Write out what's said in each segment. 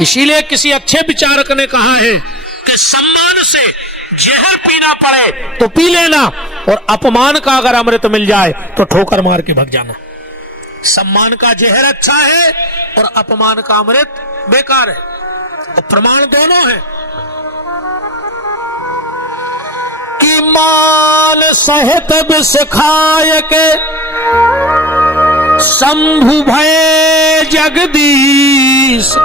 इसीलिए किसी अच्छे विचारक ने कहा है कि सम्मान से जहर पीना पड़े तो पी लेना, और अपमान का अगर अमृत मिल जाए तो ठोकर मार के भग जाना। सम्मान का जहर अच्छा है और अपमान का अमृत बेकार है, और प्रमाण दोनों है कि मान सहित विष खाय के शंभु भय जगदीश,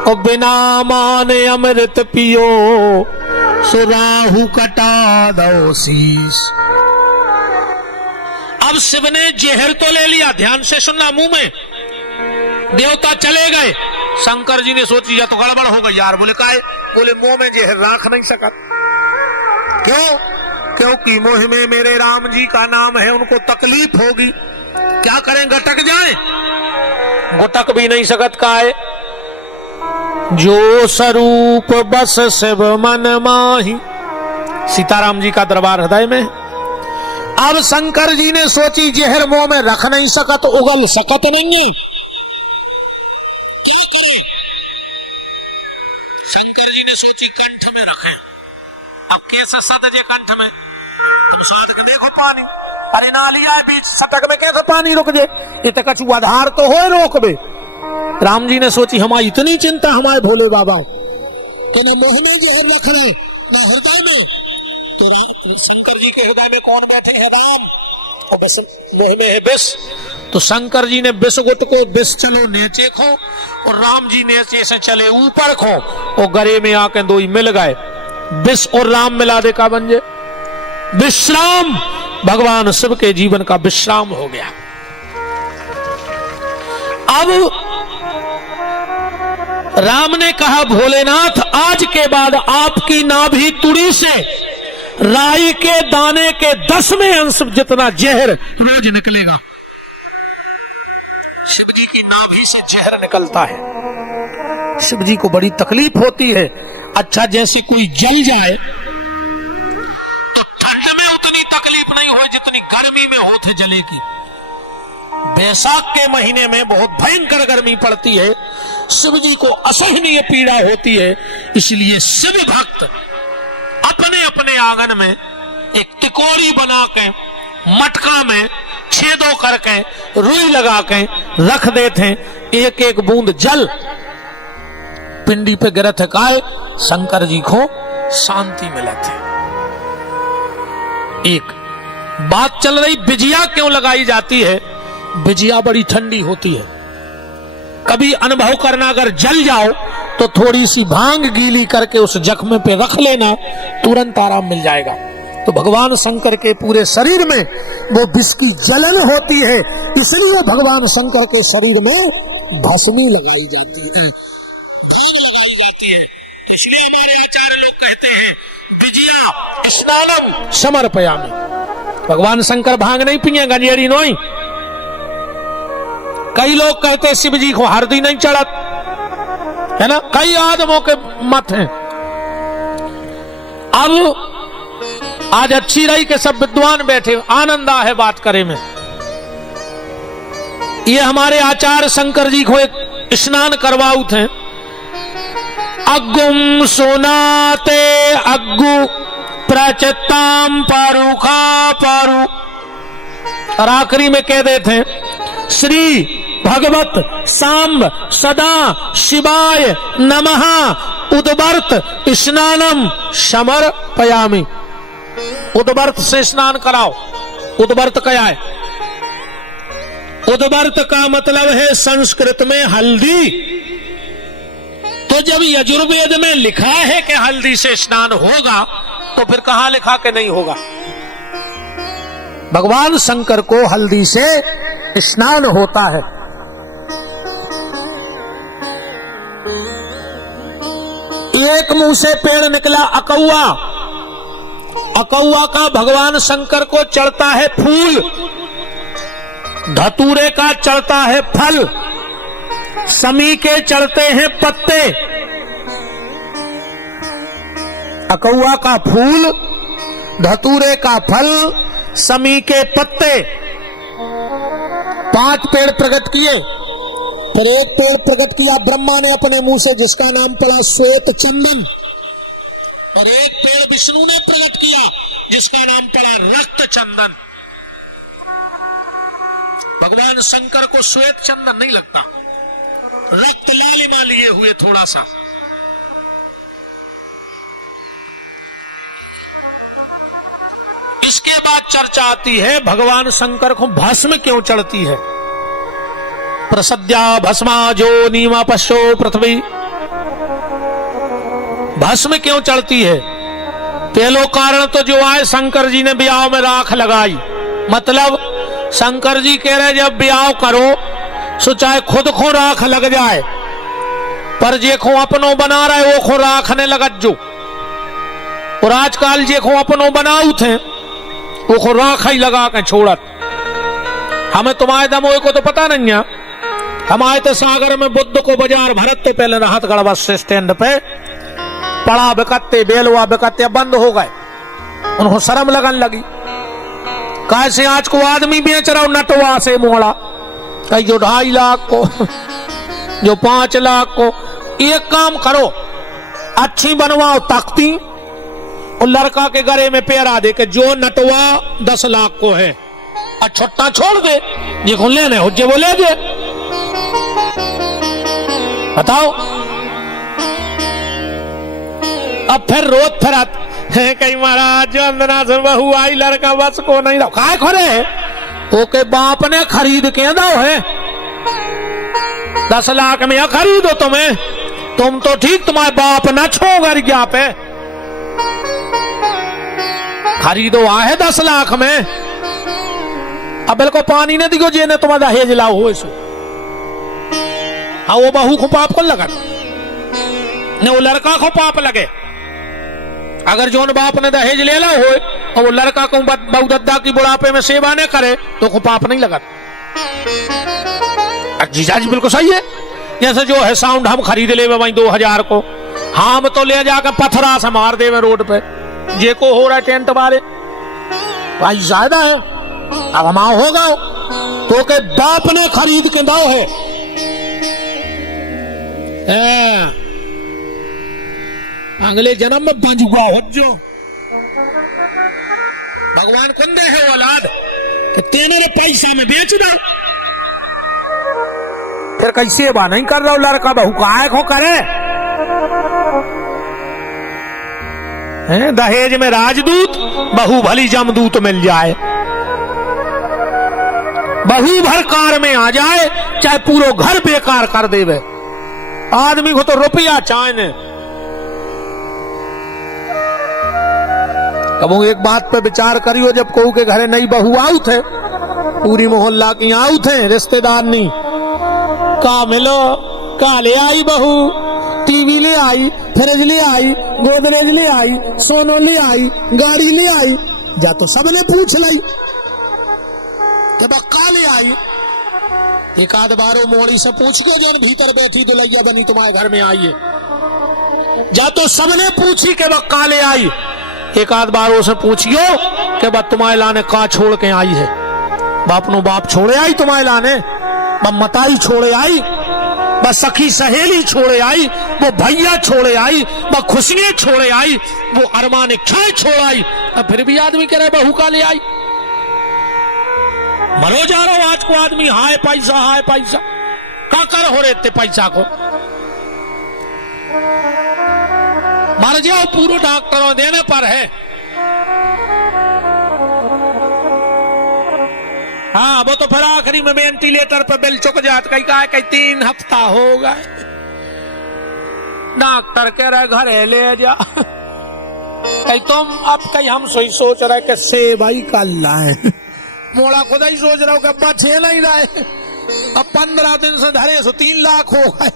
और बिना माने अमृत पियो सुराहु कटा दो शीश। अब शिव ने जहर तो ले लिया, ध्यान से सुनना, मुंह में, देवता चले गए। शंकर जी ने सोची या तो गड़बड़ हो गई यार। बोले काहे? बोले मुंह में जहर राख नहीं सका। क्यों? क्योंकि मुंह में मेरे राम जी का नाम है, उनको तकलीफ होगी। क्या करें? गटक जाए? गुटक भी नहीं सकत। का है? जो स्वरूप बस शिव मन माही, सीताराम जी का दरबार हृदय में। अब शंकर जी ने सोची जहर मुंह में रख नहीं सकत, उगल सकत नहीं है, क्या करें? शंकर जी ने सोची कंठ में रखें। अब कैसे सतजे कंठ में? तुम साधक देखो पानी, अरे ना लिया है बीच सटक में, कैसे पानी रुक जाए? ये तो कछु आधार तो हो रोक बे। राम जी ने सोची हमारी इतनी चिंता हमारे भोले बाबा कि न मुंह में जहर रखना न हृदय में, तो शंकर जी के हृदय में कौन बैठे हैं? राम, और बस मुंह में है विष। तो शंकर जी ने विष गुट को विष चलो नीचे खो, और राम जी नीचे से चले ऊपर खो, और गरे में आके दो ही मिल गए। विष और राम मिला दे का बन जाए विश्राम। भगवान शिव के जीवन का विश्राम हो गया। अब राम ने कहा भोलेनाथ, आज के बाद आपकी नाभि तुड़ी से राई के दाने के 10वें अंश जितना जहर रोज निकलेगा। शिव जी की नाभि से जहर निकलता है। शिव जी को बड़ी तकलीफ होती है। अच्छा, जैसे कोई जल जाए तो ठंड में उतनी तकलीफ नहीं हो जितनी गर्मी में होते जले की। बैसाख के महीने में बहुत भयंकर गर्मी पड़ती है, शिव जी को असहनीय पीड़ा होती है। इसलिए शिव भक्त अपने अपने आंगन में एक तिकोड़ी बना के मटका में छेदों करके रुई लगा के रख देते हैं। एक एक बूंद जल पिंडी पे गिरत है, काय शंकर जी को शांति मिलत है। एक बात चल रही, बिजिया क्यों लगाई जाती है? बिजिया बड़ी ठंडी होती है। कभी अनुभव करना, अगर जल जाओ तो थोड़ी सी भांग गीली करके उस जख्म पे रख लेना, तुरंत आराम मिल जाएगा। तो भगवान शंकर के पूरे शरीर में वो विष की जलन होती है, इसलिए भगवान शंकर के शरीर में भस्मी लगाई जाती है। इसलिए हमारे आचार्य लोग कहते हैं विजया स्नानम समर्पयामि। भगवान शंकर भांग नहीं पिए, गंजेड़ी नहीं। कई लोग कहते हैं शिव जी को हरदी नहीं चढ़त, है ना, कई आदमों के मत हैं। अब आज अच्छी रही कि सब विद्वान बैठे, आनंद आ है बात करे में। ये हमारे आचार्य शंकर जी को एक स्नान करवाऊ थे। अग्गुम सोनाते अग्गु प्रचित्ताम पारुखा पारु, और आखिरी में कह देते श्री भगवत सांब सदा शिवाय नमः उद्वर्त स्नानम समर्पयामि। उद्वर्त से स्नान कराओ। उद्वर्त क्या है? उद्वर्त का मतलब है संस्कृत में हल्दी। तो जब यजुर्वेद में लिखा है कि हल्दी से स्नान होगा, तो फिर कहां लिखा कि नहीं होगा? भगवान शंकर को हल्दी से स्नान होता है। एक मुंह से पेड़ निकला अकौआ। अकौआ का भगवान शंकर को चढ़ता है फूल, धतूरे का चढ़ता है फल, समी के चढ़ते हैं पत्ते। अकौआ का फूल, धतूरे का फल, समी के पत्ते, 5 पेड़ प्रकट किए। फिर एक पेड़ प्रकट किया ब्रह्मा ने अपने मुंह से, जिसका नाम पड़ा श्वेत चंदन। और एक पेड़ विष्णु ने प्रकट किया, जिसका नाम पड़ा रक्त चंदन। भगवान शंकर को श्वेत चंदन नहीं लगता, रक्त लालिमा लिए हुए थोड़ा सा। इसके बाद चर्चा आती है भगवान शंकर को भस्म क्यों चढ़ती है। प्रसद्या भस्मा जो नीमा पश्यो पृथ्वी, भस्म क्यों चढ़ती है। पहलो कारण तो जो आए, शंकर जी ने ब्याह में राख लगाई। मतलब शंकर जी कह रहे जब ब्याह करो सो चाहे खुद को राख लग जाए, पर जे को अपनो बना रहे वो को राख ने लगत जो। और आजकल जे को अपनो बनाऊ थे वो को राख ही लगा के छोड़त। हमें तुम्हारे दमोए को तो पता नहीं है। हम आए थे सागर में बुद्ध को बाजार भरत तो पहले राहत गढ़वा स्टैंड पे पड़ा बिकते बेलवा बिकते बंद हो गए। उनको शर्म लगन लगी, कैसे आज को आदमी बेच रहा हूं नटवा से मोड़ा, कहीं जो 2.5 लाख को जो 5 लाख को। एक काम करो, अच्छी बनवाओ तख्ती और लड़का के गले में पैरा दे के जो नटवा 10 लाख को है और छोटा छोड़ दे, ये कौन लेने हो जे वो ले दे। बताओ। अब फिर रोत फिरत है कहीं महाराज जो अंदना से बहू आई लड़का बस को नहीं रहा काय खोरे ओके बाप ने खरीद के दो है 10 लाख में खरीदो तुम्हें, तुम तो ठीक तुम्हारे बाप न छोगर क्या पे खरीदो आहे 10 लाख में। अब बिल्कुल पानी न दिगो जे ने तुम्हारा दहेज लाओ हो इसो। हाँ वो बहू को पाप को लगा न वो लड़का को पाप लगे। अगर जोन बाप ने दहेज ले ला हो और वो लड़का को बहु दद्दा की बुढ़ापे में सेवा न करे तो को पाप नहीं लगा। जीजा जी बिल्कुल सही है। जैसे जो है साउंड हम खरीद ले वही 2000 को, हम तो ले जाकर पत्थरा से मार दे रोड पे जे को हो रहा है टेंट वाले भाई ज्यादा है। अब हम होगा तो के बाप ने खरीद के दो है। अगले जन्म में बंजुआ हो जो भगवान कौन दे है औलाद कि तेरे पैसा में बेच दो। फिर कैसे सेवा नहीं कर रहा लड़का बहू काय को करे हैं। दहेज में राजदूत बहू भली जमदूत मिल जाए, बहू भर कार में आ जाए चाहे पूरा घर बेकार कर देवे। आदमी को तो रुपया चाहे। अब एक बात पे विचार करियो, जब कहू के घरे नई बहू आऊ थे, पूरी मोहल्ला की आऊ थे रिश्तेदार नहीं का मिलो का ले आई बहू, टीवी ले आई, फ्रिज ले आई, गोदरेज ले आई, सोनो ले आई, गाड़ी ले आई, जा तो सबने पूछ लाई कि बक्का ले आई। एक आध बारो मोड़ी से पूछ के जो भीतर बैठी दुल्हैया बनी तुम्हारे घर में आई है, जा तो सबने पूछी के बक्का ले आई। एक आध बारों से पूछियो कि बा तुम्हारे लाने का छोड़ के आई है। बाप नो बाप छोड़े आई तुम्हारे लाने, बा मताई छोड़े आई, बस सखी सहेली छोड़े आई, वो भैया छोड़े आई, वो खुशियां छोड़े आई, वो अरमान इच्छाएं छोड़ आई। अब फिर भी आदमी कह रहे बहू का ले आई। मरो जा रहा हो आज को आदमी हाय पैसा का कर हो रहे थे पैसा को मर जाओ पूरे डॉक्टरों देने पर है। हाँ वो तो फिर आखिरी में वेंटिलेटर पर बिल चुक जात कहीं का 3 हफ्ता हो गए, डॉक्टर कह रहे घरे ले जा। कहीं तुम अब कहीं हम सोई सोच रहे कि सेवा ही कर लाए, मोड़ा खुदा ही सोच रहा हूँ कि बचे नहीं रहे। अब 15 दिन से धरे सो 3 लाख हो गए,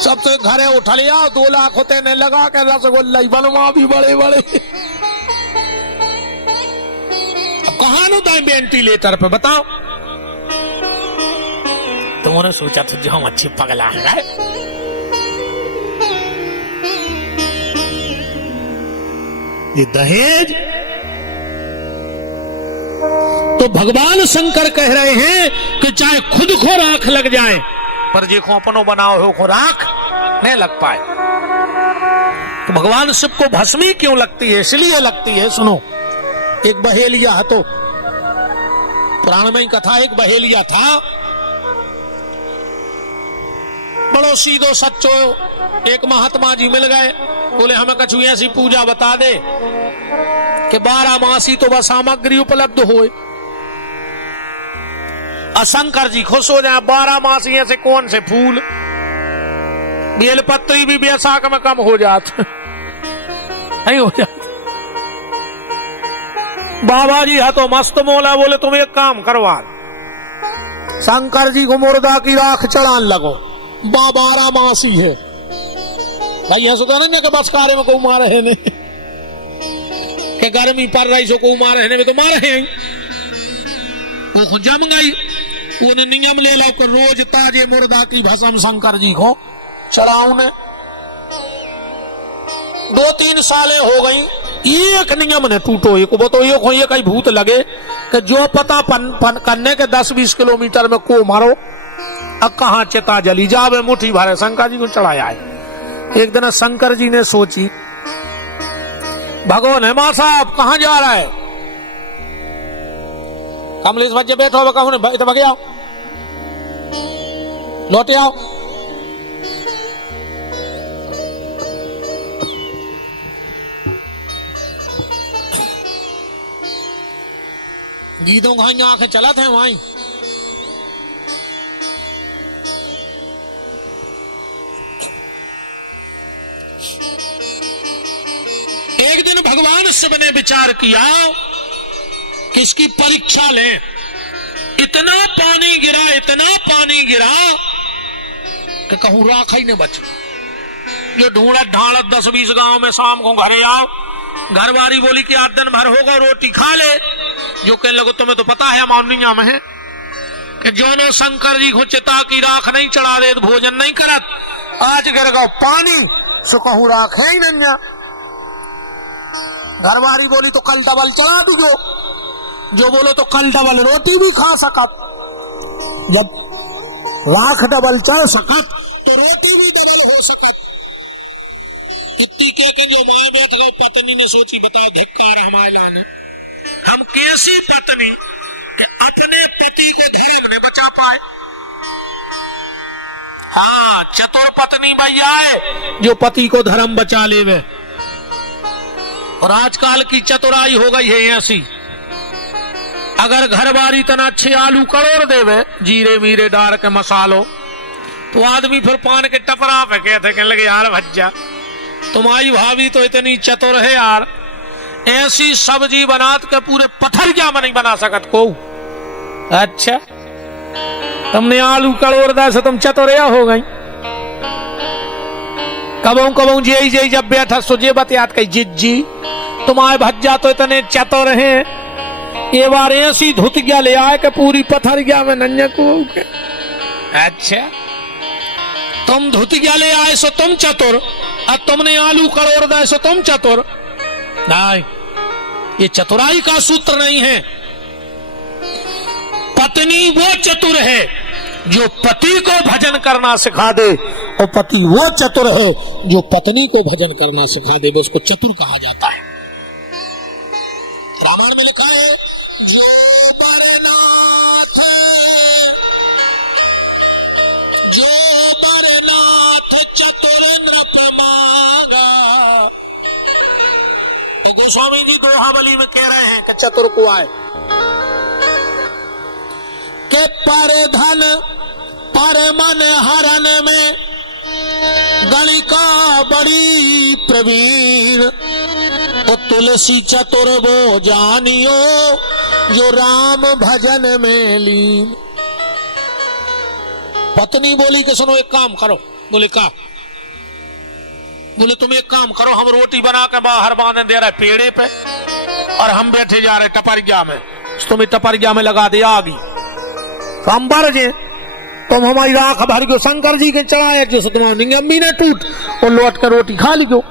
सब तो घरे उठा लिया 2 लाख होते ने लगा के रसगुल्ला बनवा भी बड़े बड़े। अब कहां होता है वेंटिलेटर पे बताओ। तुमने सोचा था जो हम अच्छी पगला है। ये दहेज तो भगवान शंकर कह रहे हैं कि चाहे खुद को राख लग जाए पर देखो अपनो बनाओ हो को राख नहीं लग पाए। तो भगवान शिव को भस्मी क्यों लगती है? इसलिए लगती है, सुनो। एक बहेलिया है, तो पुराण में ही कथा, एक बहेलिया था, बड़ो सीधो सच्चो। एक महात्मा जी मिल गए, बोले हमें कछु ऐसी पूजा बता दे कि 12 मासी तो बस सामग्री उपलब्ध हो। शंकर जी खुश हो जाए, 12 मासी ऐसे कौन से फूल, बेलपत्री भी बैसाख में कम हो जाते नहीं हो जाते। बाबा जी है तो मस्त मोला, बोले तुम एक काम करवा, शंकर जी को मुर्दा की राख चढ़ान लगो, 12 मासी है भाई। ऐसा तो नहीं कि बस कार्य में को मारे है नहीं कि गर्मी पड़ रही सो को मारे है, तो मारे हैं वो जम गई। उन्हें नियम ले लो कि रोज ताजे मुर्दा की भस्म शंकर जी को चढ़ाऊ ने। 2-3 सालें हो गई, एक नियम ने टूटो। एक तो ये कहीं भूत लगे कि जो पता पन करने के 10-20 किलोमीटर में को मारो, अब कहां चिता जली जावे, मुट्ठी भरे शंकर जी को चढ़ाया है। एक दिन शंकर जी ने सोची, भगवान है मां साहब कहां जा रहा है? कमलेश बच्चे बैठो, कहूं तो भगे आओ, लौटे आओ। गीतों खाई आंखें चला थे वहीं। एक दिन भगवान शिव ने विचार किया कि इसकी परीक्षा लें। इतना पानी गिरा, इतना पानी गिरा कि कहूं राख ही नहीं बची। जो ढूंढत ढाड़त 10-20 गांव में शाम को घरे आओ, घर वाली बोली कि आज दिन भर होगा रोटी खा ले। जो कहने लगो तुम्हें तो पता है माननीय में है कि जो नो शंकर जी को चिता की राख नहीं चढ़ा दे, भोजन नहीं करत, आज गिर गो पानी सो कहूं राख है ही नहीं। घर वाली बोली तो कल डबल चढ़ा दीजो। जो बोलो तो कल डबल रोटी भी खा सकत। जब राख डबल चढ़ सकत तो रोटी भी डबल हो सकत। इतनी के जो माए बैठ गए, पत्नी ने सोची बताओ धिक्कार हमारे लाने, हम कैसी पत्नी कि अपने पति के धर्म में बचा पाए। हाँ, चतुर पत्नी भैया है जो पति को धर्म बचा लेवे। और आजकल की चतुराई हो गई है ऐसी, अगर घर बारी तना अच्छे आलू करोड़ देवे जीरे मीरे डाल के मसालो, तो आदमी फिर पान के टपरा पे कहते लगे यार भज्जा तुम्हारी भाभी तो इतनी चतुर है यार, ऐसी सब्जी बनात के पूरे पथरिया में नहीं बना सकत को। अच्छा, तुमने आलू करोड़ दा से तुम चतुरिया हो गई। कबों जे जब बैठा सुजे बतियात कही जिज्जी तुम्हारे भज्जा तो इतने चतुर हैं, ये बार ऐसी धुतिया ले आए कि पूरी पथरिया में नन्या को। अच्छा, तुम धुतिया ले आए सो तुम चतुर, और तुमने आलू करोड़ दाए सो तुम चतुर। नहीं, ये चतुराई का सूत्र नहीं है। पत्नी वो चतुर है जो पति को भजन करना सिखा दे, और पति वो चतुर है जो पत्नी को भजन करना सिखा दे, उसको चतुर कहा जाता है। रामायण में लिखा है, जो बरनाथ चतुर नृप मांगा। तो गोस्वामी जी दोहावली में कह रहे हैं कि चतुर को आए के पर धन पर मन हरण में गणिका बड़ी प्रवीण। तो तुलसी चतुर वो जानियो जो राम भजन में लीन। पत्नी बोली कि सुनो एक काम करो। बोले का? बोले तुम एक काम करो, हम रोटी बना के बाहर बांधे दे रहे पेड़े पे, और हम बैठे जा रहे टपरिया में, तुम्हें टपरिया में लगा दे आगी, हम बढ़ जे तुम हमारी राख भर गो शंकर जी के चढ़ाए, जो तुम्हारी नियमी ने टूट और लौट कर रोटी खा ली गो।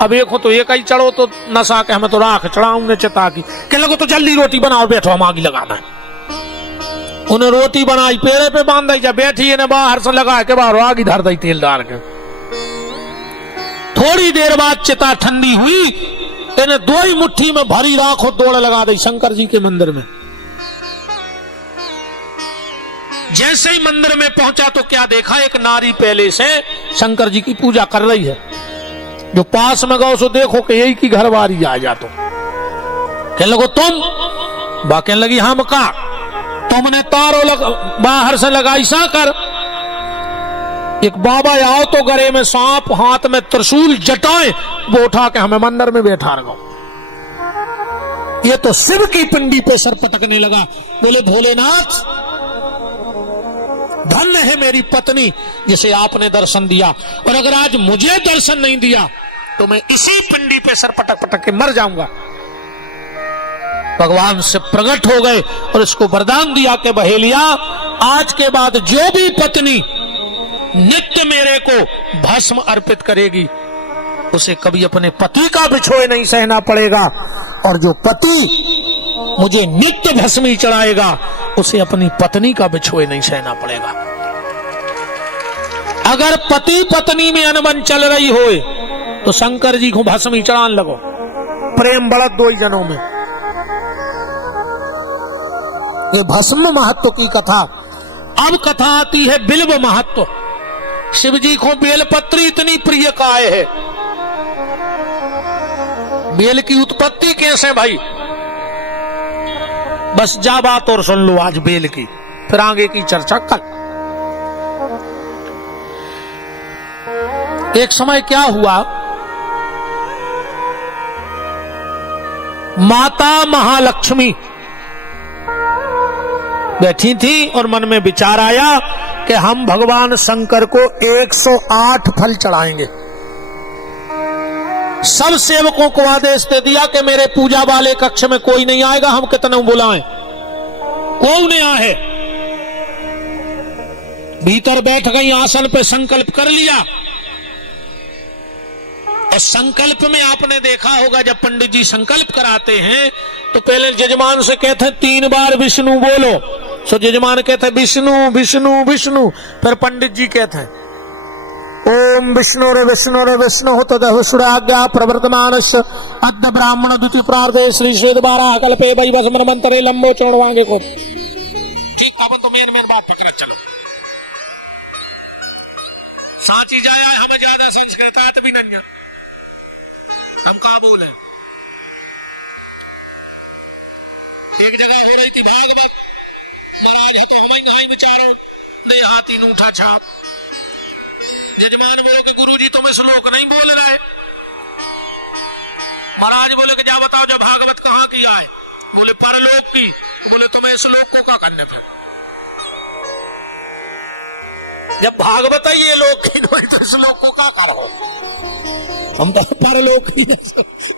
अब एक हो तो एक ही चढ़ो तो नशा के हमें तो राख चढ़ाऊंगे चिता की, के लगो तो जल्दी रोटी बनाओ बैठो हम आगी लगाना है। उन्हें रोटी बनाई, पेड़े पे बांध दी, जब बैठी ने बाहर से लगा के बाहर आग धर दी तेल डाल के। थोड़ी देर बाद चिता ठंडी हुई, इन्हें दो ही मुट्ठी में भरी राख और दौड़ लगा दी शंकर जी के मंदिर में। जैसे ही मंदिर में पहुंचा तो क्या देखा, एक नारी पहले से शंकर जी की पूजा कर रही है। जो पास में गए सो देखो कि यही की घरवारी आ जा। तो कहने लगो तुम, कहने लगी हम का, तुमने तारों बाहर से लगाई सा कर। एक बाबा आओ तो गले में सांप, हाथ में त्रिशूल, जटाएं, वो उठा के हमें मंदिर में बैठा रखो। ये तो शिव की पिंडी पे सर पटकने लगा। बोले भोलेनाथ, धन्य है मेरी पत्नी जिसे आपने दर्शन दिया, और अगर आज मुझे दर्शन नहीं दिया तो मैं इसी पिंडी पे सर पटक पटक के मर जाऊंगा। भगवान से प्रकट हो गए और इसको वरदान दिया कि बहेलिया, आज के बाद जो भी पत्नी नित्य मेरे को भस्म अर्पित करेगी उसे कभी अपने पति का बिछोए नहीं सहना पड़ेगा, और जो पति मुझे नित्य भस्मी चढ़ाएगा उसे अपनी पत्नी का बिछोए नहीं सहना पड़ेगा। अगर पति पत्नी में अनबन चल रही होए तो शंकर जी को भस्मी चढ़ान लगो। प्रेम बढ़त दो ही जनों में। ये भस्म महत्व की कथा। अब कथा आती है बिल्व महत्व। शिव जी को बेलपत्री इतनी प्रिय काय है। बेल की उत्पत्ति कैसे भाई, बस जा बात और सुन लो आज बेल की, फिर आगे की चर्चा कल। एक समय क्या हुआ, माता महालक्ष्मी बैठी थी और मन में विचार आया कि हम भगवान शंकर को 108 फल चढ़ाएंगे। सब सेवकों को आदेश दे दिया कि मेरे पूजा वाले कक्ष में कोई नहीं आएगा, हम कितना बुलाएं, कौन नहीं आए। भीतर बैठ गई, आसन पे संकल्प कर लिया। और संकल्प में आपने देखा होगा जब पंडित जी संकल्प कराते हैं तो पहले जजमान से कहते हैं 3 बार विष्णु बोलो। सो जजमान कहते हैं विष्णु विष्णु विष्णु, फिर पंडित जी कहते हैं ओम विष्णु रे विष्णु रे विष्णु हो तद विष्णुराज्ञा प्रवर्तमानस्य अद्य ब्राह्मण द्वितीय प्रार्थे श्री श्वेत 12 कल्पे वै वसमन मंत्रे लंबो चौड़वांगे को। ठीक, अब तो मेन बात पकड़ा चलो। साची जाया हमें ज्यादा संस्कृत आत भी नहीं, हम का बोले। एक जगह हो रही थी भागवत, महाराज है तो हमें विचारो ने हाथी नूठा छाप। जजमान बोले कि गुरुजी तुम श्लोक नहीं बोल रहे। महाराज बोले कि जा बताओ जब भागवत कहाँ की आए। बोले परलोक की। बोले तुम्हें श्लोक को क्या करने फिर, जब भागवत है ये लोग की तो श्लोक को क्या करो, हम तो परलोक ही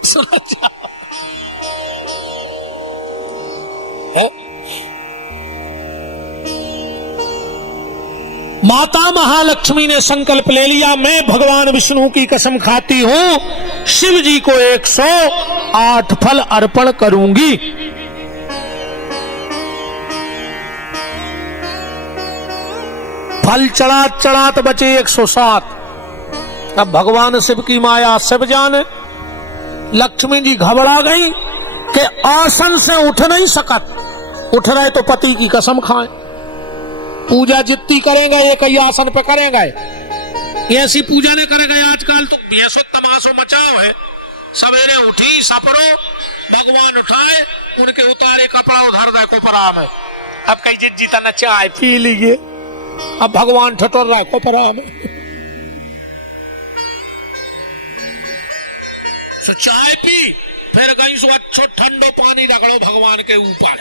सुना है। माता महालक्ष्मी ने संकल्प ले लिया, मैं भगवान विष्णु की कसम खाती हूं शिव जी को 108 फल अर्पण करूंगी। फल चढ़ात चढ़ात बचे 107। अब भगवान शिव की माया शिव जाने। लक्ष्मी जी घबरा गई कि आसन से उठ नहीं सकत, उठ रहे तो पति की कसम खाएं। पूजा जितनी करेंगे एक ही आसन पे करेंगे, ऐसी पूजा नहीं करेंगे। आजकल तो बेसो तमाशो मचाओ है। सवेरे उठी सपरो, भगवान उठाए, उनके उतारे कपड़ा उधर दे कोपरा में। अब कई जिज्जी तना चाय पी लीजिए, अब भगवान ठटर रहा है कोपरा में। सो चाय पी, फिर गई सो अच्छो ठंडो पानी रगड़ो भगवान के ऊपर।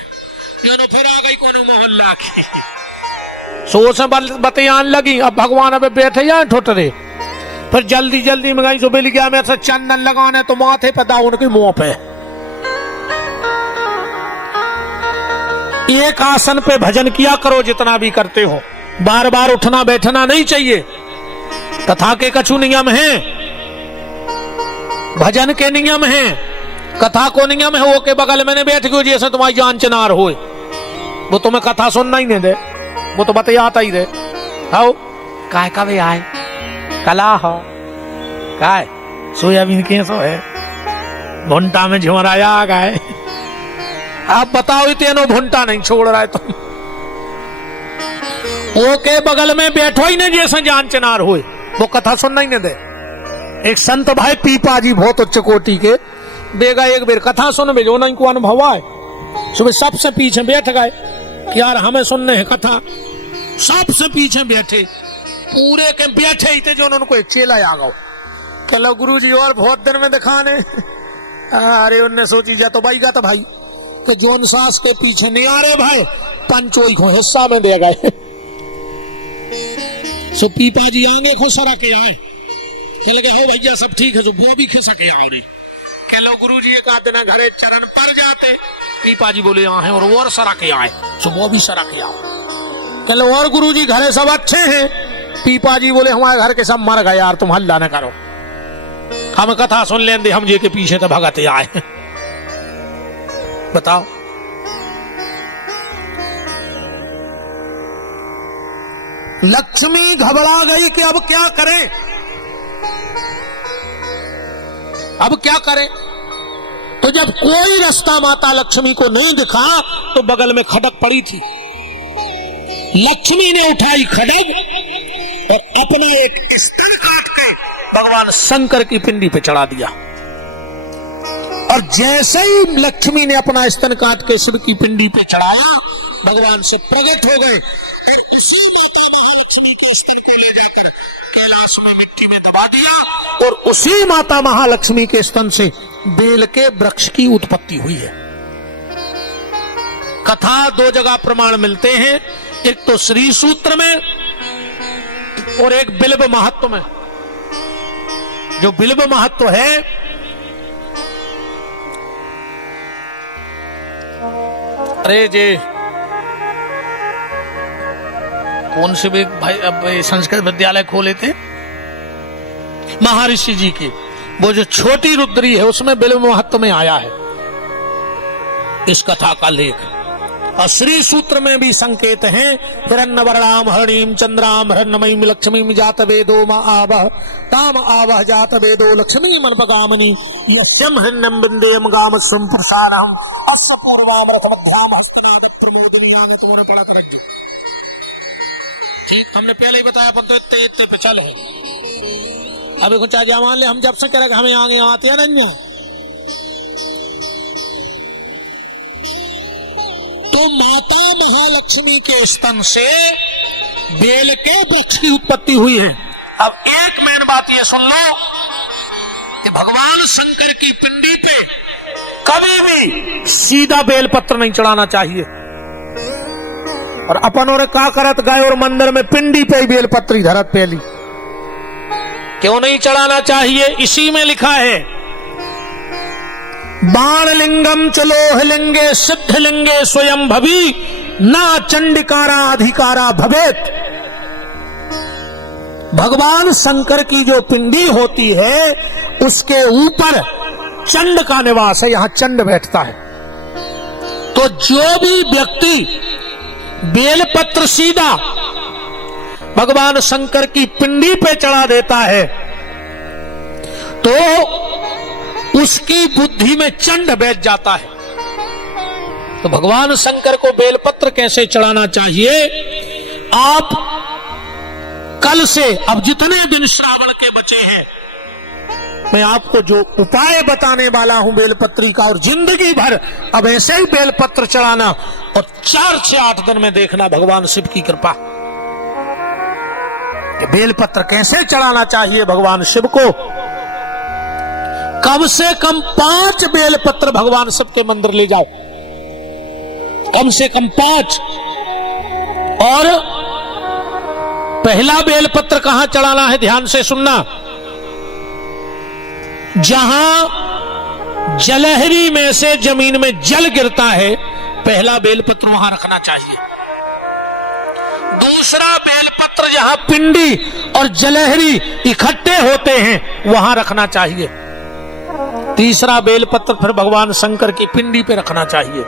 यानो फिर आ गई कोनो मोहल्ला के सोच बतियान लगी। अब भगवान अब बैठे जाए ठोटरे, फिर जल्दी जल्दी में गई सो बेली गया में से चंदन लगाने तो माथे पे दाऊ उनके मुंह पे। एक आसन पे भजन किया करो जितना भी करते हो, बार बार उठना बैठना नहीं चाहिए। कथा के कछु नियम है, भजन के नियम है, कथा को नियम है। वो के बगल में बैठ गयो जैसे तुम्हारी जान चनार हो। वो तुम्हें कथा सुनना ही नहीं दे, वो तो बताया आता ही रहे। आओ काय कभी आए कला हो काय सोयाबीन कैसो है भुंटा में झुमराया आ गए। आप बताओ इतनो भुंटा नहीं छोड़ रहा है तुम। वो के बगल में बैठो ही नहीं जैसे जान चनार हुए, वो कथा सुनना ही नहीं दे। एक संत भाई पीपा जी बहुत उच्च कोटि के बेगा एक बेर कथा सुन बे जो नहीं को अनुभव आए, सुबह सबसे पीछे बैठ गए कि यार हमें सुनने है कथा। सबसे पीछे बैठे पूरे के बैठे ही थे जो उनको एक चेला आ गो चलो गुरु जी और बहुत दिन में दिखाने। अरे उनने सोची जा तो भाई का तो भाई कि जोन सास के पीछे नहीं आ रहे भाई पंचोई को हिस्सा में दे गए। सो पीपा जी आगे को सरा के आए, चल गए हो भैया सब ठीक है, जो वो भी खिसक के आओ रे कह लो गुरु जी एक आध दिन घरे चरण पर जाते। पीपा जी बोले यहाँ है और वो सरा के आए, सो वो भी सरा के आओ। कह लो और गुरु जी घरे सब अच्छे हैं। पीपा जी बोले हमारे घर के सब मर गए यार, तुम हल्ला न करो, हम कथा सुन लेंगे हम जे के पीछे तो भगते आए। बताओ लक्ष्मी घबरा गई कि अब क्या करें, अब क्या करें। तो जब कोई रास्ता माता लक्ष्मी को नहीं दिखा तो बगल में खड़ग पड़ी थी। लक्ष्मी ने उठाई खड़ग और अपना एक स्तन काट के भगवान शंकर की पिंडी पे चढ़ा दिया। और जैसे ही लक्ष्मी ने अपना स्तन काट के शिव की पिंडी पे चढ़ाया भगवान से प्रकट हो गए। लक्ष्मी के स्तन को ले जाकर कैलाश में मिट्टी में दबा दिया और उसी माता महालक्ष्मी के स्तन से बेल के वृक्ष की उत्पत्ति हुई है। कथा दो जगह प्रमाण मिलते हैं, एक तो श्री सूत्र में और एक बिल्व महत्व में। जो बिल्व महत्व है अरे जे कौन से भी भाई अब संस्कृत विद्यालय खोले थे महर्षि जी की, वो जो छोटी रुद्री है उसमें बिल्व महत्व में आया है इस कथा का लेख। और श्री सूत्र में भी संकेत हैं हिरण्यवर्णाम हरणीम चंद्राम हिरण्यमयीम लक्ष्मीम जात वेदो मा आवह ताम आवह जात वेदो लक्ष्मी मनपगामनी यस्यम हिरण्यम बिंदेयम गाम संपुरुषानहम अस्य पूर्वाम रथ मध्याम हस्तनाद प्रमोदनी आगे तोड़े पड़ा तरज। ठीक हमने पहले ही बताया पर तो इतने इतने पे चल है। अभी कुछ आज मान ले हम जब से करें हमें आगे आते हैं ना तो माता महालक्ष्मी के स्तन से बेल के वृक्ष की उत्पत्ति हुई है। अब एक मेन बात ये सुन लो कि भगवान शंकर की पिंडी पे कभी भी सीधा बेलपत्र नहीं चढ़ाना चाहिए। और अपन और क्या करत गए और मंदिर में पिंडी पे ही बेलपत्री धरत पहली क्यों नहीं चढ़ाना चाहिए। इसी में लिखा है बाण लिंगम चलोह लिंगे सिद्ध लिंगे स्वयं भवी ना चंडिकारा अधिकारा भवेत। भगवान शंकर की जो पिंडी होती है उसके ऊपर चंड का निवास है, यहां चंड बैठता है। तो जो भी व्यक्ति बेलपत्र सीधा भगवान शंकर की पिंडी पे चढ़ा देता है तो उसकी बुद्धि में चंड बैठ जाता है। तो भगवान शंकर को बेलपत्र कैसे चढ़ाना चाहिए। आप कल से अब जितने दिन श्रावण के बचे हैं मैं आपको जो उपाय बताने वाला हूं बेलपत्री का, और जिंदगी भर अब ऐसे ही बेलपत्र चढ़ाना और 4 से 8 दिन में देखना भगवान शिव की कृपा। बेलपत्र कैसे चढ़ाना चाहिए भगवान शिव को। कम से कम 5 बेलपत्र भगवान शिव के मंदिर ले जाओ, कम से कम 5। और पहला बेलपत्र कहां चढ़ाना है ध्यान से सुनना। जहां जलहरी में से जमीन में जल गिरता है पहला बेलपत्र वहां रखना चाहिए। दूसरा बेलपत्र जहां पिंडी और जलहरी इकट्ठे होते हैं वहां रखना चाहिए। तीसरा बेलपत्र फिर भगवान शंकर की पिंडी पे रखना चाहिए।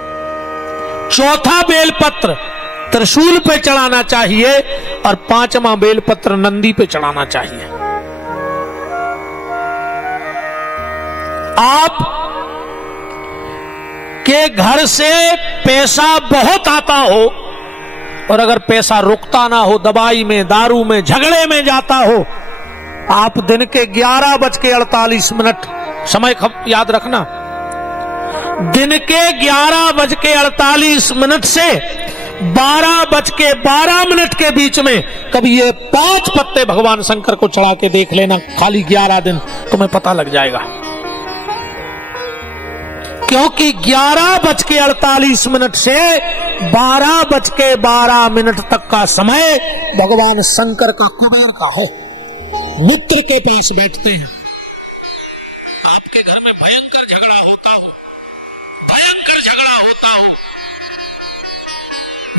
चौथा बेलपत्र त्रिशूल पे चढ़ाना चाहिए और पांचवा बेलपत्र नंदी पे चढ़ाना चाहिए। आप के घर से पैसा बहुत आता हो और अगर पैसा रुकता ना हो, दवाई में, दारू में, झगड़े में जाता हो, आप दिन के 11:48 समय याद रखना, दिन के 11:48 से 12:12 के बीच में कभी ये 5 पत्ते भगवान शंकर को चढ़ा के देख लेना, खाली 11 दिन, तुम्हें पता लग जाएगा। क्योंकि 11:48 से 12:12 तक का समय भगवान शंकर का कुबेर का है, मित्र के पास बैठते हैं। आपके घर में भयंकर झगड़ा होता हो,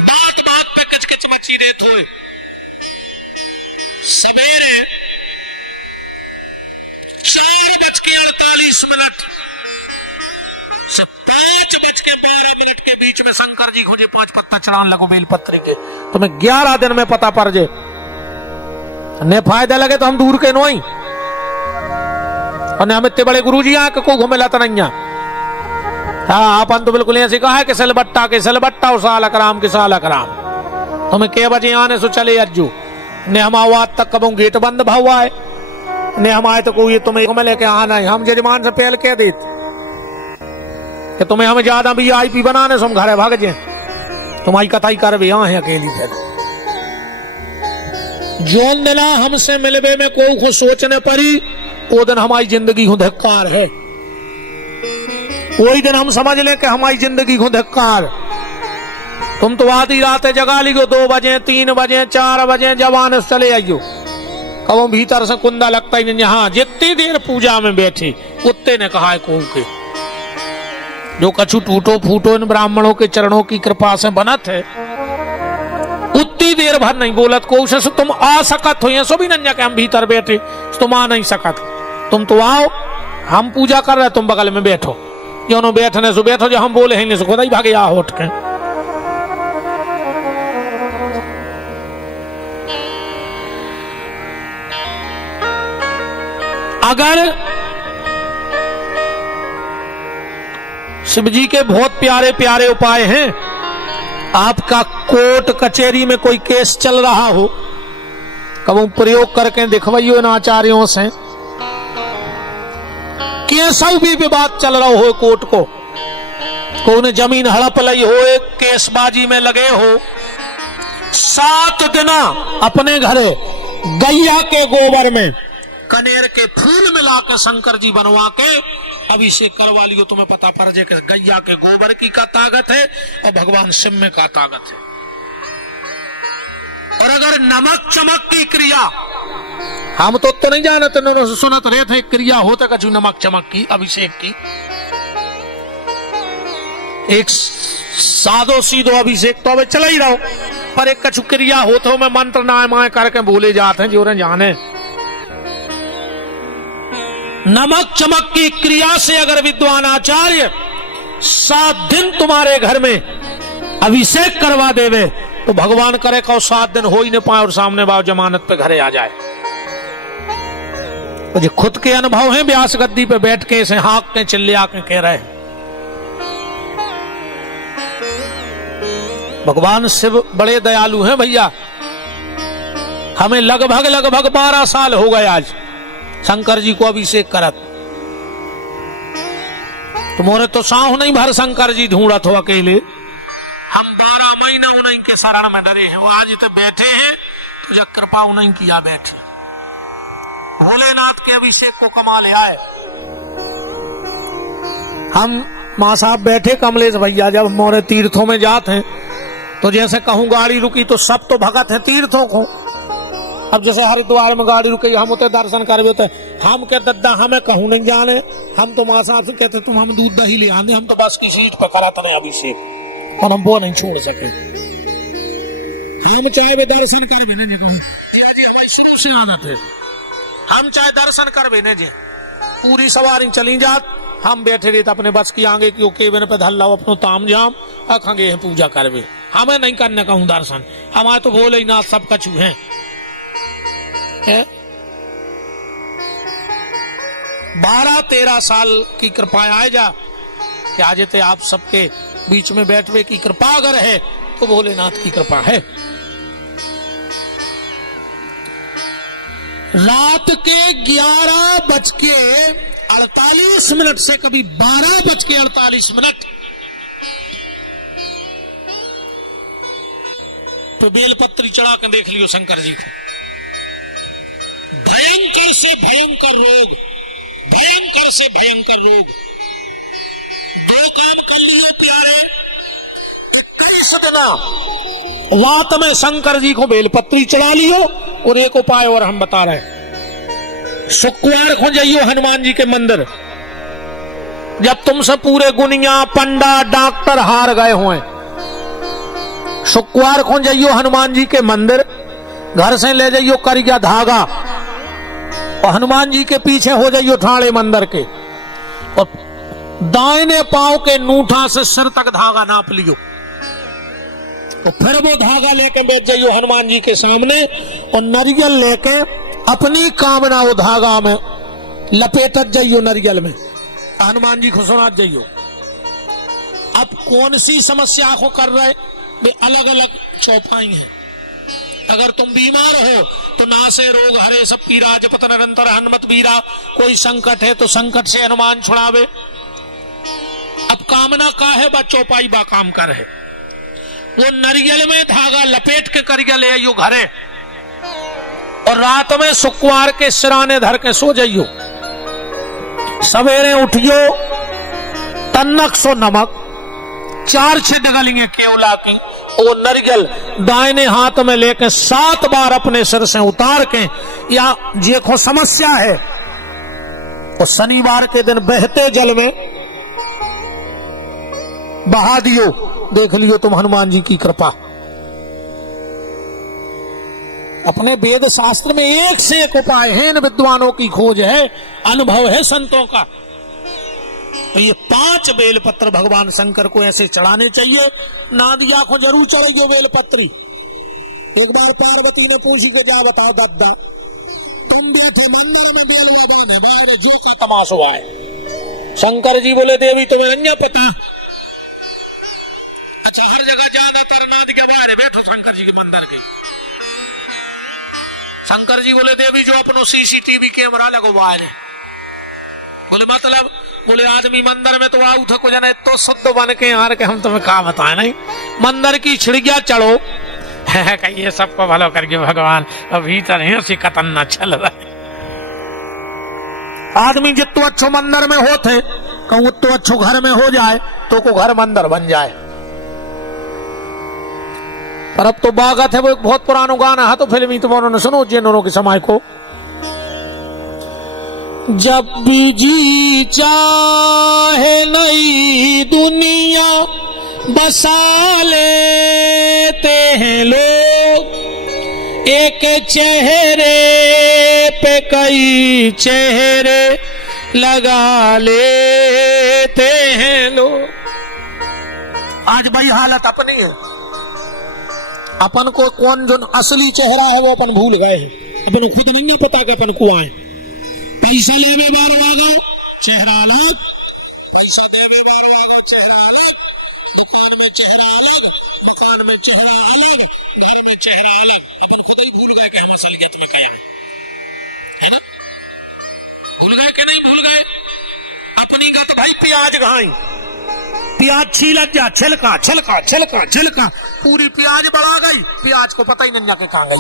बात बात पे किचकिच मची रहती हो, सवेरे 4:48 से 5:12 के बीच में शंकर जी मुझे 5 पत्ता चढ़ान लगो बेलपत्र के, तुम्हें 11 दिन में पता पड़ जाए, ने फायदा लगे तो हम दूर के नोई और हम इतने बड़े गुरु जी आके को घूमे लाता नहीं। हाँ, अपन तो बिल्कुल ऐसे कहा है कि सिलबट्टा के सिलबट्टा और साल अकराम के साल अकराम, तुम्हें के बजे आने सो चले अज्जू ने हम आवाज तक कब गेट बंद भावा है ने हम आए तो कोई तुम्हें घूमे लेके आना है, हम जजमान से पहले कह देते कि तुम्हें हमें ज्यादा VIP बनाने से हम घर भाग जाए, तुम्हारी कथाई कर भी यहाँ है अकेली फिर जोन दिना हमसे मिलवे में कोई को सोचने पड़ी, वो दिन हमारी जिंदगी को धिक्कार है, वही दिन हम समझ लें कि हमारी जिंदगी को धिक्कार। तुम तो आधी रात जगा ली 2 बजे, 3 बजे, 4 बजे, जवान चले आइयो, कब भीतर से कुंदा लगता ही नहीं। हाँ, जितनी देर पूजा में बैठी कुत्ते ने कहा है को के जो कछु टूटो फूटो इन ब्राह्मणों के चरणों की कृपा से बनत है, उतनी देर भर नहीं बोलत कोशिश तुम आ सकत हो, सो भी नहीं कि हम भीतर बैठे तुम आ नहीं सकत, तुम तो आओ, हम पूजा कर रहे तुम बगल में बैठो, जो बैठने से बैठो, जो हम बोले हैं नहीं खुदा ही भागे आ उठ के। अगर शिव जी के बहुत प्यारे प्यारे उपाय हैं, आपका कोर्ट कचहरी में कोई केस चल रहा हो, कब प्रयोग करके दिखवाइयो इन आचार्यों से, कैसा भी विवाद चल रहा हो कोर्ट को, कोई जमीन हड़प ली हो, एक केसबाजी में लगे हो, 7 दिन अपने घरे गैया के गोबर में कनेर के फूल मिला के शंकर जी बनवा के अभिषेक करवा लियो, तुम्हें पता पड़ जाए कि गैया के गोबर की का ताकत है और भगवान शिव में का ताकत है। और अगर नमक चमक की क्रिया, हम तो नहीं जानते, सुनत रहे थे क्रिया होता कछु नमक चमक की अभिषेक की, एक सादो सीधो अभिषेक तो अब चला ही रहो, पर एक कछु क्रिया होता हो, मैं मंत्र नाय माय करके बोले जाते हैं जो जाने। नमक चमक की क्रिया से अगर विद्वान आचार्य 7 दिन तुम्हारे घर में अभिषेक करवा देवे तो भगवान करे को 7 दिन हो ही नहीं पाए और सामने बाव जमानत पे घरे आ जाए। तो जो खुद के अनुभव हैं, व्यास गद्दी पे बैठ के इसे हाक के चिल्ले आके कह रहे हैं। भगवान शिव बड़े दयालु हैं भैया, हमें लगभग 12 साल हो गए आज शंकर जी को अभिषेक करत, तुम्हारे तो साहु नहीं भर शंकर जी ढूंढत हो अकेले, हम 12 महीना उन्हीं के शरण में डरे हैं, वो आज तो बैठे हैं तो जब कृपा उन्हीं किया बैठे, भोलेनाथ के अभिषेक को कमा ले आए। हम माँ साहब बैठे कमलेश भैया, जब मोरे तीर्थों में जाते हैं तो जैसे कहूं गाड़ी रुकी तो सब तो भगत है तीर्थों को, अब जैसे हरिद्वार में गाड़ी रुके हम उतरे दर्शन करवे होते, हम के दद्दा हमें कहूं नहीं जाने, हम तो माँ साहब से कहते तुम हम दूध दही ले आने, हम तो बस की सीट पर कराते नहीं अभिषेक, और हम वो नहीं छोड़ सके। हम चाहे वे दर्शन कर भी नहीं, हमें शुरू से आदत है, हम चाहे दर्शन कर भी नहीं, पूरी सवारी चली जात हम बैठे रहे अपने बस की आगे की केबिन पे धल लो अपनो ताम जाम अखंगे है पूजा करवे, हमें नहीं करने का हूं दर्शन, हमारे तो भोले नाथ सब कछु है। 12-13 साल की कृपा आए जा कि आज ते आप सबके बीच में बैठवे की कृपा अगर है तो भोलेनाथ की कृपा है। रात के 11:48 से कभी 12:48 तो बेलपत्री चढ़ा कर देख लियो शंकर जी को। भयंकर से भयंकर रोग, भयंकर से भयंकर रोग काम कर लिए प्यारे। 21 दिन रात में शंकर जी को बेलपत्री चढ़ा लियो। और एक उपाय और हम बता रहे हैं, शुक्रवार को जाइयो हनुमान जी के मंदिर। जब तुमसे पूरे गुनिया पंडा डॉक्टर हार गए हुए, शुक्रवार को जाइयो हनुमान जी के मंदिर, घर से ले जाइयो करिया धागा और हनुमान जी के पीछे हो जाइयो ठाणे मंदिर के, और दाहिने पांव के नूठा से सिर तक धागा नाप लियो। और फिर वो धागा लेके बैठ जाइयो हनुमान जी के सामने और नारियल लेके अपनी कामना वो धागा में लपेटत जाइयो नारियल में, हनुमान जी को सुना जाइयो। अब कौन सी समस्या को कर रहे, वे अलग अलग चौपाई हैं। अगर तुम बीमार हो तो नासे रोग हरे सब पीरा, जपत निरंतर हनुमत बीरा। कोई संकट है तो संकट से हनुमान छुड़ावे। अब कामना का है बा चौपाई बा काम कर है, वो नरियल में धागा लपेट के करिया ले आइयो घरे, और रात में शुक्रवार के सिराने धर के सो जाइयो। सवेरे उठियो तन्नक सो नमक 4-6 डगलियां केवला की, वो नरियल दाहिने हाथ में लेके 7 बार अपने सिर से उतार के, या जे को समस्या है वो शनिवार के दिन बहते जल में बहा दियो। देख लियो तुम हनुमान जी की कृपा। अपने वेद शास्त्र में एक से एक उपाय है, इन विद्वानों की खोज है, अनुभव है संतों का। तो ये 5 बेलपत्र भगवान शंकर को ऐसे चढ़ाने चाहिए। नादिया को जरूर चढ़ाइयो बेलपत्री। एक बार पार्वती ने पूछी के जा बता दद्दा, तुम बैठे मंदिर में बेलवा बांधे बाहर जो का तमाशा है। शंकर जी बोले देवी तुम्हें अन्य पता, अच्छा हर जगह ज्यादातर नाद के बाहर बैठो शंकर जी के मंदिर के। शंकर जी बोले देवी जो अपनो CCTV कैमरा लगवाए, बोले मतलब, बोले आदमी मंदिर में तो आऊ थे को जाने तो शुद्ध बन के यार के हम तुम्हें कहा बताए नहीं, मंदिर की छिड़िया चढ़ो ये सबको भलो करके भगवान भीतर है उसी कतन न चल रहा है। आदमी जितो अच्छो मंदिर में होते कहूँ तो अच्छो घर में हो जाए तो को घर मंदिर बन जाए। पर अब तो बागत है, वो एक बहुत पुराना गाना है तो फिल्मी तुम उन्होंने सुनो जिन्होंने के समय को। जब भी जी चाहे नई दुनिया बसा लेते हैं लोग, एक चेहरे पे कई चेहरे लगा लेते हैं लोग। आज भाई हालत अपनी है, अपन को कौन जो असली चेहरा है वो अपन भूल गए हैं। अपन खुद नहीं पता कि अपन को आए। पैसा लेने वालों आ गए चेहरा अलग, पैसा देने वालों आ गए चेहरा अलग, दुकान में चेहरा अलग, दुकान में चेहरा अलग, घर में चेहरा अलग। अपन खुद ही भूल गए कि हम असलियत में क्या है ना। भूल गए कि नहीं भूल गए? अपनी गत भाई प्याज घाई, प्याज छीला क्या, छिलका छिलका छिलका छिलका, पूरी प्याज बढ़ा गई, प्याज को पता ही नहीं जाके कहां गई।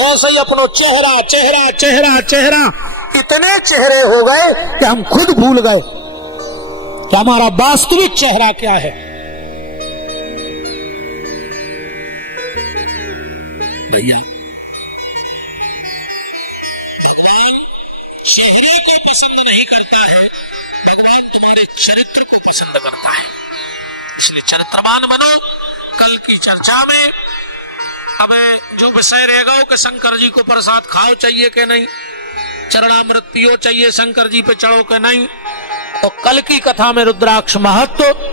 ऐसे ही अपनो चेहरा चेहरा चेहरा चेहरा, इतने चेहरे हो गए कि हम खुद भूल गए कि हमारा वास्तविक चेहरा क्या है। भैया चेहरे को पसंद नहीं करता है, भगवान तुम्हारे चरित्र को पसंद करता है, इसलिए चरित्रवान बनो। कल की चर्चा में हमें जो विषय रहेगा वो कि शंकर जी को प्रसाद खाओ चाहिए कि नहीं, चरणामृत पियो चाहिए शंकर जी पे चढ़ो कि नहीं, तो कल की कथा में रुद्राक्ष महत्व